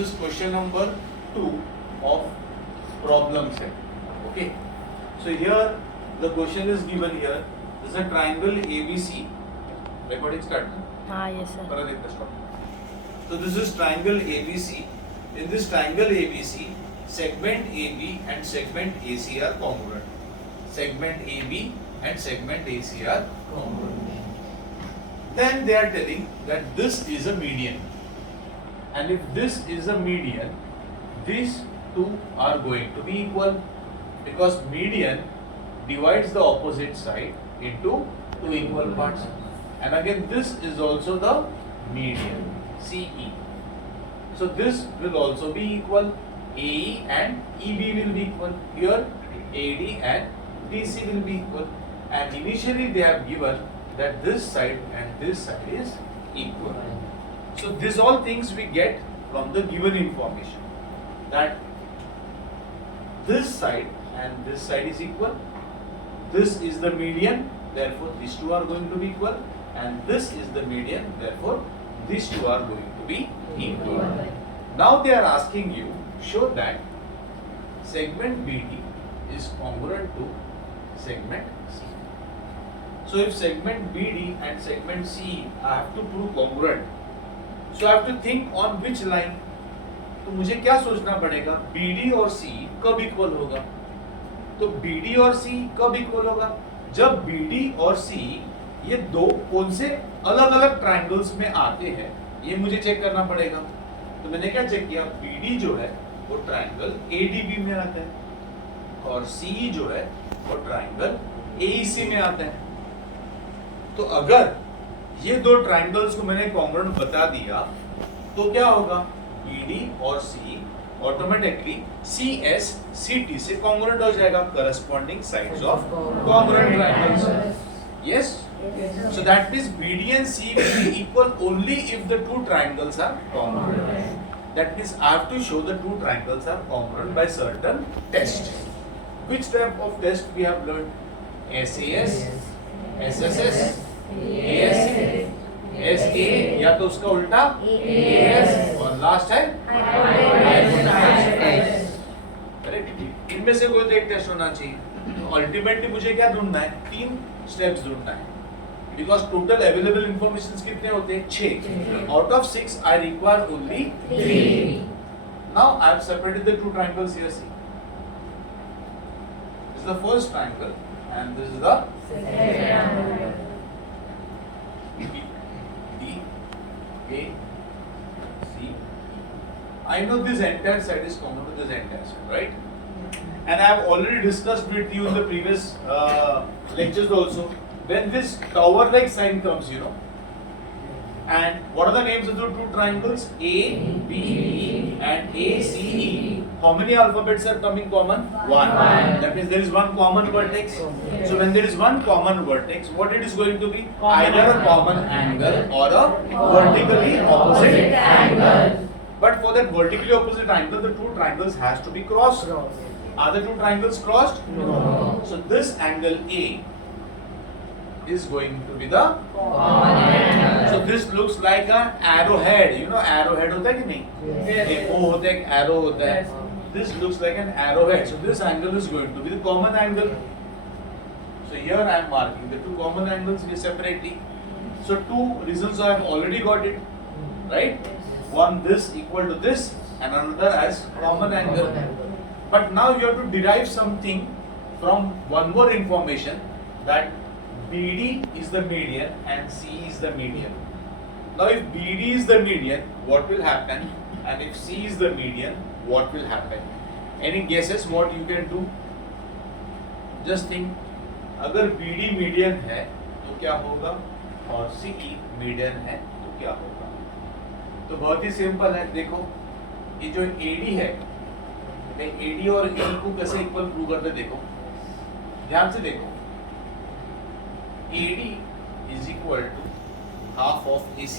is question number 2 of problem set. Okay. So here the question is given here. This is a triangle ABC. Recording start. Yes sir. परत एकदा stop. So this is triangle ABC. In this triangle ABC, segment AB and segment AC are congruent. Segment AB and segment AC are congruent. Then they are telling that this is a median. And if this is a median, these two are going to be equal because median divides the opposite side into two equal parts. And again this is also the median CE. So this will also be equal. AE and EB will be equal. Here AD and DC will be equal. And initially they have given that this side and this side is equal. So these all things we get from the given information, that this side and this side is equal. This is the median, therefore these two are going to be equal, and this is the median, therefore these two are going to be equal. Now they are asking you, show that segment BD is congruent to segment C. So if segment BD and segment C I have to prove congruent, so I have to think on which line. तो मुझे क्या सोचना पड़ेगा, BD और C कब equal होगा? तो BD और C कब इक्वल होगा? जब BD और C ये दो कौन से अलग अलग ट्रायंगल्स में आते हैं, ये मुझे चेक करना पड़ेगा. तो मैंने क्या चेक किया, BD जो है वो ट्रायंगल ADB में आता है और CE जो है वो ट्रायंगल AEC में आता है. तो अगर ये दो ट्रायंगल्स को मैंने कॉन्ग्रुएंट बता दिया तो क्या होगा, BD और C ऑटोमेटिकली CS CT से कॉन्ग्रुएंट हो जाएगा, corresponding sides of congruent triangles. Yes, so that means BD and C will be equal only if the two triangles are congruent. That means I have to show the two triangles are congruent by certain test. Which type of test we have learned? SAS, SSS, AS, SA या तो उसका उल्टा AS, और last है correct. इनमें से कोई तो एक टेस्ट होना चाहिए. अल्टीमेटली मुझे क्या ढूंढना है, 3 स्टेप्स ढूंढना है. बिकॉज टोटल अवेलेबल इंफॉर्मेशन कितने होते हैं, 6. Out of 6 I require only 3. Now I have separated the two triangles here. See, this is the first triangle and this is the second triangle. D, A, C. I know this entire side is common to this entire side, right? And I have already discussed with you in the previous lectures also. When this tower-like sign comes, you know, and what are the names of the two triangles? A, B, E and A, C, E. How many alphabets are coming common? 1. That means there is one common vertex. So when there is one common vertex, what it is going to be? Either a common angle or a vertically opposite angle. But for that vertically opposite angle, the two triangles has to be crossed. Are the two triangles crossed? No. So this angle A is going to be the common angle. So this looks like an arrowhead. You know arrowhead होता है कि नहीं? एक O होता है, एक arrow होता है. This looks like an arrowhead. So this angle is going to be the common angle. So here I am marking the two common angles here separately. So 2 reasons I have already got it, right? One this equal to this and another as common angle. But now you have to derive something from one more information, that BD is the median and C is the median. Now if BD is the median, what will happen? And if C is the median, what will happen? Any guesses what you can do? Just think, अगर BD median है तो क्या होगा और CE median है तो क्या होगा? तो बहुत ही सिंपल है. देखो ये जो AD है, मैं AD और E को कैसे इक्वल प्रूव करते देखो, ध्यान से देखो. AD is equal to half of AC.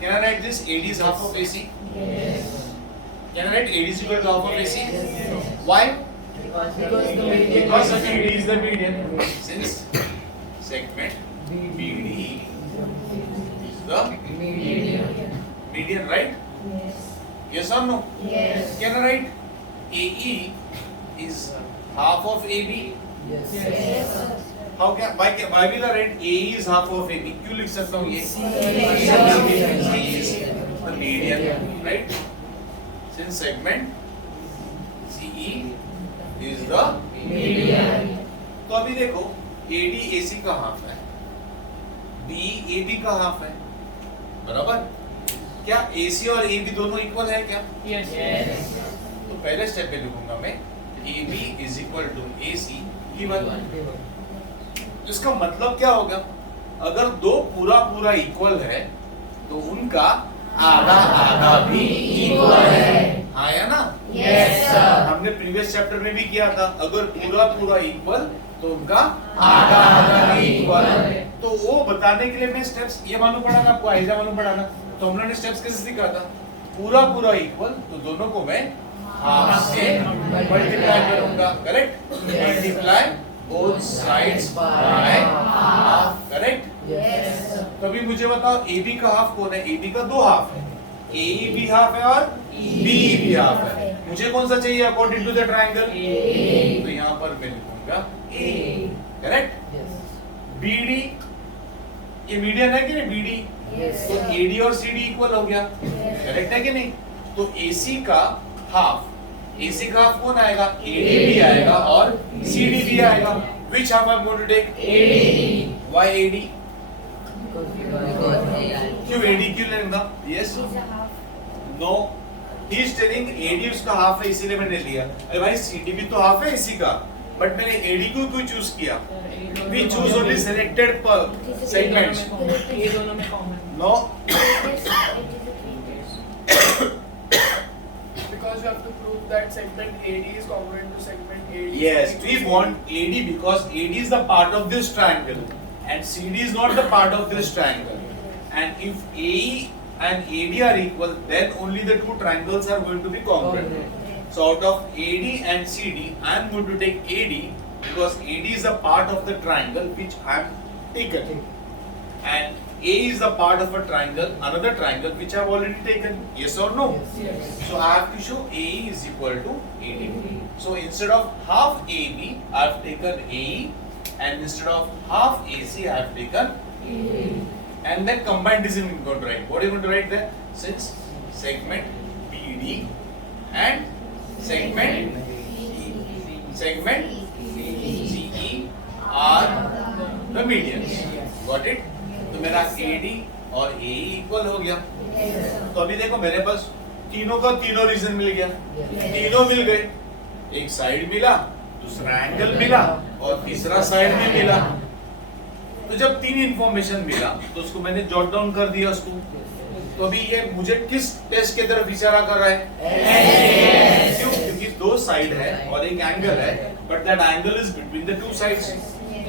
Can I write this? AD is half of AC. Yes. Can I write AD is equal to half of AC? Yes. Why? Because AD is the median. Since segment BD is the median, right? Yes. Yes or no? Yes. Can I write AE is half of AB? Yes. How can why will I write AE is half of AB? क्यों लिख सकता हूँ ये? C is the median, right? Since segment CE is the median. तो अभी देखो AD AC का half है, BE AB का हाफ है, बराबर? क्या AC और AB दोनों इक्वल है क्या? Yes. तो पहले स्टेप पे लिखूंगा मैं AB is equal to AC given. इसका मतलब क्या होगा? अगर दो पूरा पूरा इक्वल है तो उनका आधा आधा भी इक्वल है, हाँ या ना? Yes, sir. हमने प्रीवियस चैप्टर में भी किया था, अगर पूरा पूरा इक्वल तो उनका आधा आधा भी इक्वल है। तो वो बताने के लिए मैं स्टेप्स ये मालूम पड़ा ना आपको, आइजा मालूम पड़ा ना, तो हमने स्टेप्स कैसे सीखा था? पूरा पूरा इक्वल तो दोनों को मैं हाफ से मल्टीप्लाई करूंगा, correct? Multiply both sides by half, correct? Yes. तो अभी मुझे बताओ AB का हाफ कौन है? AB का दो हाफ है, AE भी हाफ है और BE भी हाफ है। मुझे कौन सा चाहिए अकॉर्डिंग टू द ट्रायंगल? तो यहाँ पर मैं लिखूंगा A, करेक्ट? BD ये मीडियन है कि नहीं? BD Yes. तो AD और CD इक्वल हो गया, करेक्ट है कि नहीं? तो AC का हाफ कौन आएगा? AD भी आएगा और CD भी आएगा। Which half I'm going to take? AD. Why AD? क्यों AD क्यों लेंगा? Yes. No. He is telling AD उसका हाफ है इसीलिए मैंने लिया। अरे भाई CD भी तो हाफ है इसी का, बट मैंने AD को क्यों चूज किया? We choose only selected segments. ये दोनों में common. No. Because you have to prove that segment AD is congruent to segment AD. Yes, we want AD because AD is the part of this triangle and CD is not the part of this triangle. And if AE and AD are equal, then only the two triangles are going to be congruent. So out of AD and CD, I am going to take AD because AD is a part of the triangle which I am taken. And A is the part of a triangle, another triangle which I have already taken. Yes or no? Yes. So I have to show AE is equal to AD. So instead of half AB, I have taken AE, and instead of half AC, I have taken and then combined this in going to write. What are you going to write there? Since segment BD and segment CE are the medians. Got it? तो मेरा AD और AE equal हो गया। तो अभी देखो मेरे पास तीनों का तीनों रीजन मिल गया, तीनों मिल गए, एक साइड मिला, दूसरा एंगल मिला और तीसरा साइड में मिला। तो जब तीन इंफॉर्मेशन मिला तो उसको मैंने जॉट डाउन कर दिया उसको। तो अभी ये मुझे किस टेस्ट की तरफ इशारा कर रहा है? क्यों? क्योंकि दो साइड है और एक एंगल है, but that angle is between the two sides.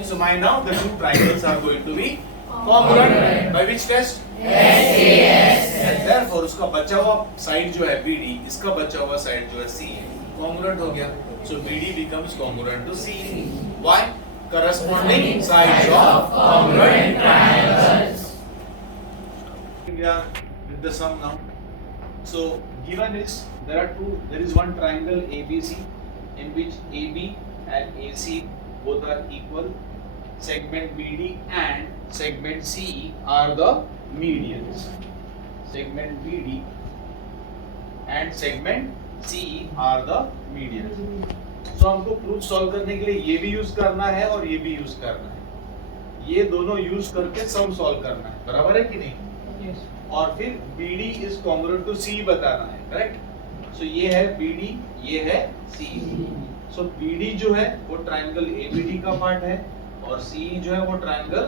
So my now the two triangles are going to be congruent by which test? SAS. And therefore उसका बचा हुआ साइड जो है BD, इसका बचा हुआ साइड जो है CE congruent हो गया। So BD becomes congruent to CE. Why? Corresponding sides of congruent triangles. We are with the sum now. So given is there is one triangle ABC in which AB and AC both are equal. Segment BD and segment CE are the medians. Segment BD and segment CE are the medians. So हमको proof solve करने के लिए ये भी use करना है और ये भी यूज करना है। ये दोनों यूज करके सम सॉल्व करना है, बराबर है कि नहीं? Yes. और फिर BD is congruent to CE बताना है, करेक्ट? सो ये है BD, ये है CE. सो BD जो है वो ट्रायंगल ABD का पार्ट है और CE जो है वो ट्रायंगल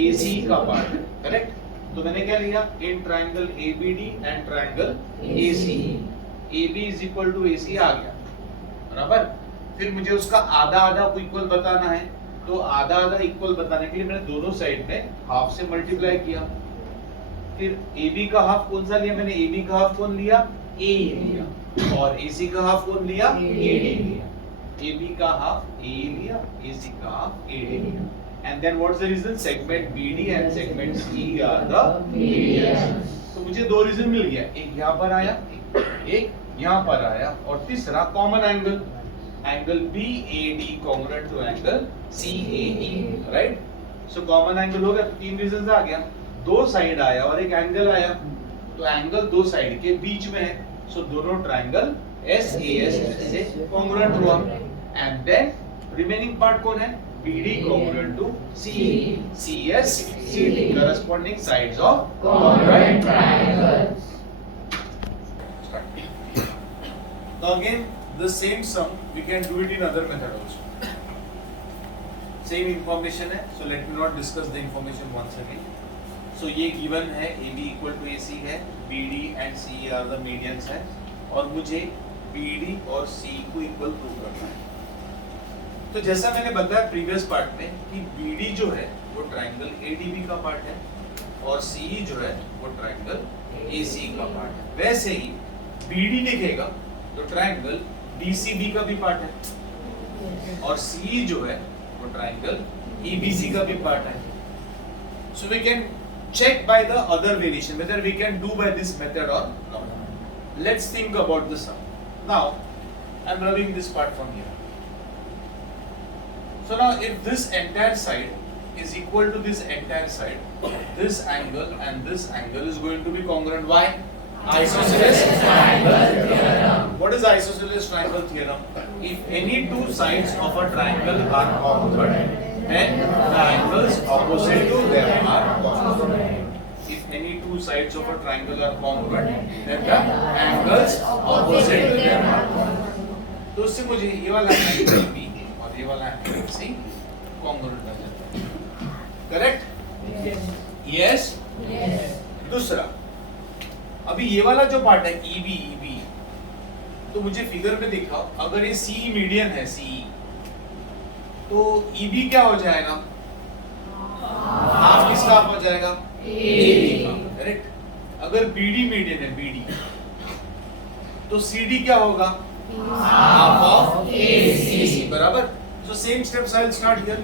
ACE का पार्ट है, करेक्ट? तो मैंने क्या लिया? In triangle ABD and triangle ACE, AB is equal to AC आ गया, बराबर? फिर मुझे उसका आधा आधा को इक्वल बताना है, तो आधा आधा इक्वल बताने के लिए मैंने दोनों साइड में हाफ से मल्टीप्लाई किया। फिर AB का हाफ कौन सा लिया मैंने? AB का हाफ कौन लिया? A लिया। और AC का हाफ कौन लिया? AD लिया। AB का हाफ A लिया, AC का हाफ AD लिया। And then what's the reason? Segment BD and segment CE are the medians. तो मुझे दो रीजन मिल गया, एक यहाँ पर आया, एक एक यहाँ पर आया, और तीसरा common angle, angle BAD congruent to angle CAE, right? So common angle हो गया तो तीन रीजन आ गया, दो साइड आया और एक एंगल आया, तो एंगल दो साइड के बीच में है, सो दोनों ट्रायंगल SAS से कॉन्ग्रुएंट हुआ, एंड देन रिमेनिंग पार्ट कौन है? BD congruent to CE, CS CD corresponding sides of congruent triangles. Now again the same sum we can do it in other method also. Same information है, so let me not discuss the information once again. So ये given है AB equal to AC है, BD and CE are the medians है, और मुझे BD और CE को equal prove करना है. तो जैसा मैंने बताया प्रीवियस पार्ट में कि BD जो है वो ट्रायंगल ADB का पार्ट है और CE जो है वो ट्रायंगल AC का पार्ट है. वैसे ही BD दिखेगा तो ट्रायंगल DCB का भी पार्ट है और CE जो है वो ट्रायंगल EBC का भी पार्ट है. So we can check by the other variation whether we can do by this method or not. Let's think about the sum. Now I am rubbing this part from here. So now if this entire side is equal to this entire side, this angle and this angle is going to be congruent. Why? Isosceles triangle theorem. What is isosceles triangle theorem? If any two sides of a triangle are congruent, then the angles opposite to them are congruent. If any two sides of a triangle are congruent, then the angles opposite to them are congruent. तो उससे मुझे ये वाला angle B और ये वाला angle C congruent आ जाता है. करेक्ट? यस. दूसरा, अभी ये वाला जो पार्ट है EB, तो मुझे फिगर में दिखाओ, अगर ये CE मीडियन है CE, तो EB क्या हो जाएगा? हाफ किसका हाफ हो जाएगा? AB का. करेक्ट? अगर BD मीडियन है BD, तो CD क्या होगा? Half of AC. बराबर? So same steps I'll start here.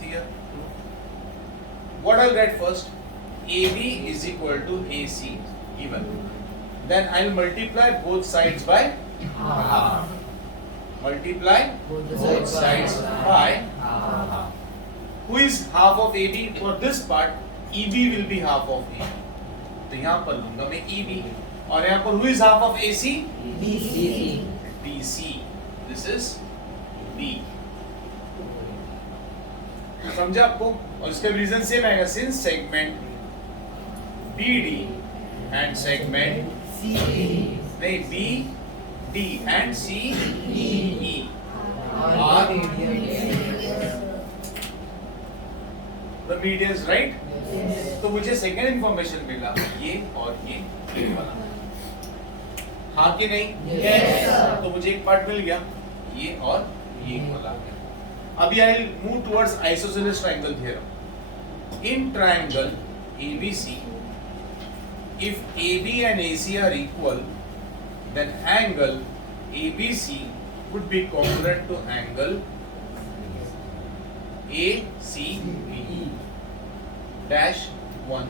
See here. What I'll write first? AB is equal to AC given. Then I'll multiply both sides by half. Multiply both sides by half. Who is half of AB? For this part, EB will be half of AB. तो यहाँ पर लूँगा मैं EB, और यहाँ पर who is half of AC? BC. This is B. समझा आपको? और इसका रीजन सेम आएगा, since segment BD and segment नहीं BD and CE are the medians, right? तो मुझे सेकेंड इंफॉर्मेशन मिला ये और ये वाला, हाँ कि नहीं? तो मुझे एक पार्ट मिल गया, ये और ये वाला. अभी I will move towards isosceles triangle theorem. In triangle ABC, if AB and AC are equal, then angle ABC would be congruent to angle ACB dash 1,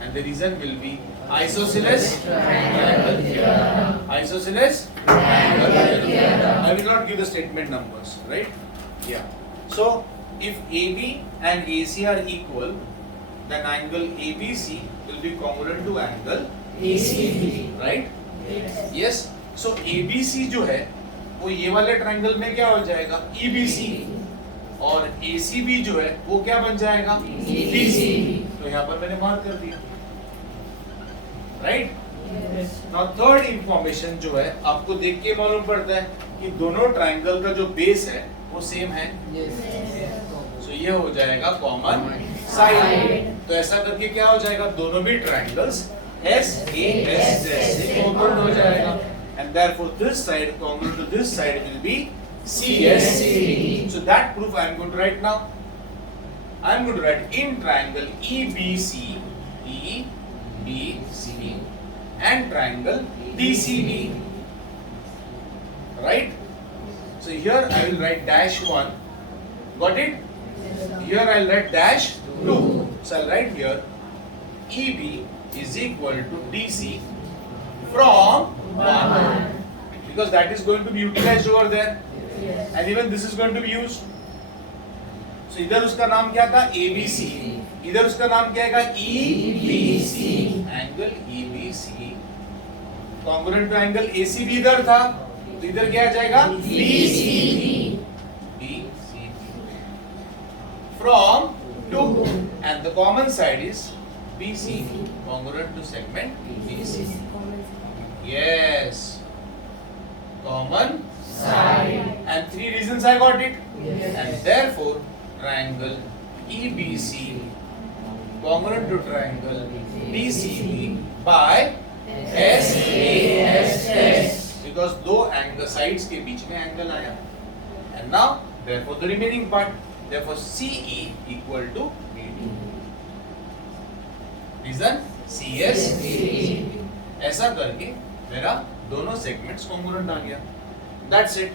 and the reason will be isosceles triangle theorem. Isosceles triangle theorem. I will not give the statement numbers, right? Yeah. So if AB and AC are equal, then angle ABC will be congruent to angle ACB, right? Yes. So ABC जो है वो ये वाले triangle में क्या हो जाएगा? EBC. और ACB जो है वो क्या बन जाएगा? EBC. तो यहाँ पर मैंने मार्क कर दिया, राइट? नाउ थर्ड इंफॉर्मेशन जो है आपको देख के मालूम पड़ता है कि दोनों ट्रायंगल का जो बेस है वो सेम है. सो ये हो जाएगा कॉमन साइड. तो ऐसा करके क्या हो जाएगा? दोनों भी ट्रायंगल्स SAS जैसे कॉन्ग्रुएंट हो जाएगा, and therefore this side congruent to this side will be CSCD. So that proof I am going to write now. I am going to write in triangle EBC and triangle DCB, right? So here I will write dash 1. Got it? Here I will write dash 2. So I will write here EB is equal to DC from 1. because that is going to be utilized over there Yes. and even this is going to be used. So इधर उसका नाम क्या था ABC, इधर उसका नाम क्या है EBC, angle EBC congruent to angle ACB इधर था, तो इधर क्या आ जाएगा BCB from 2 and the common side is BCB congruent to segment BC. Yes, common Side. and 3 reasons I got it. Yes. And therefore triangle EBC congruent to triangle BCB by SAS because दो angle sides के बीच में angle आया and now therefore the remaining part therefore CE equal to BD. Reason CS ऐसा करके मेरा दोनों segments congruent आ गया. That's it.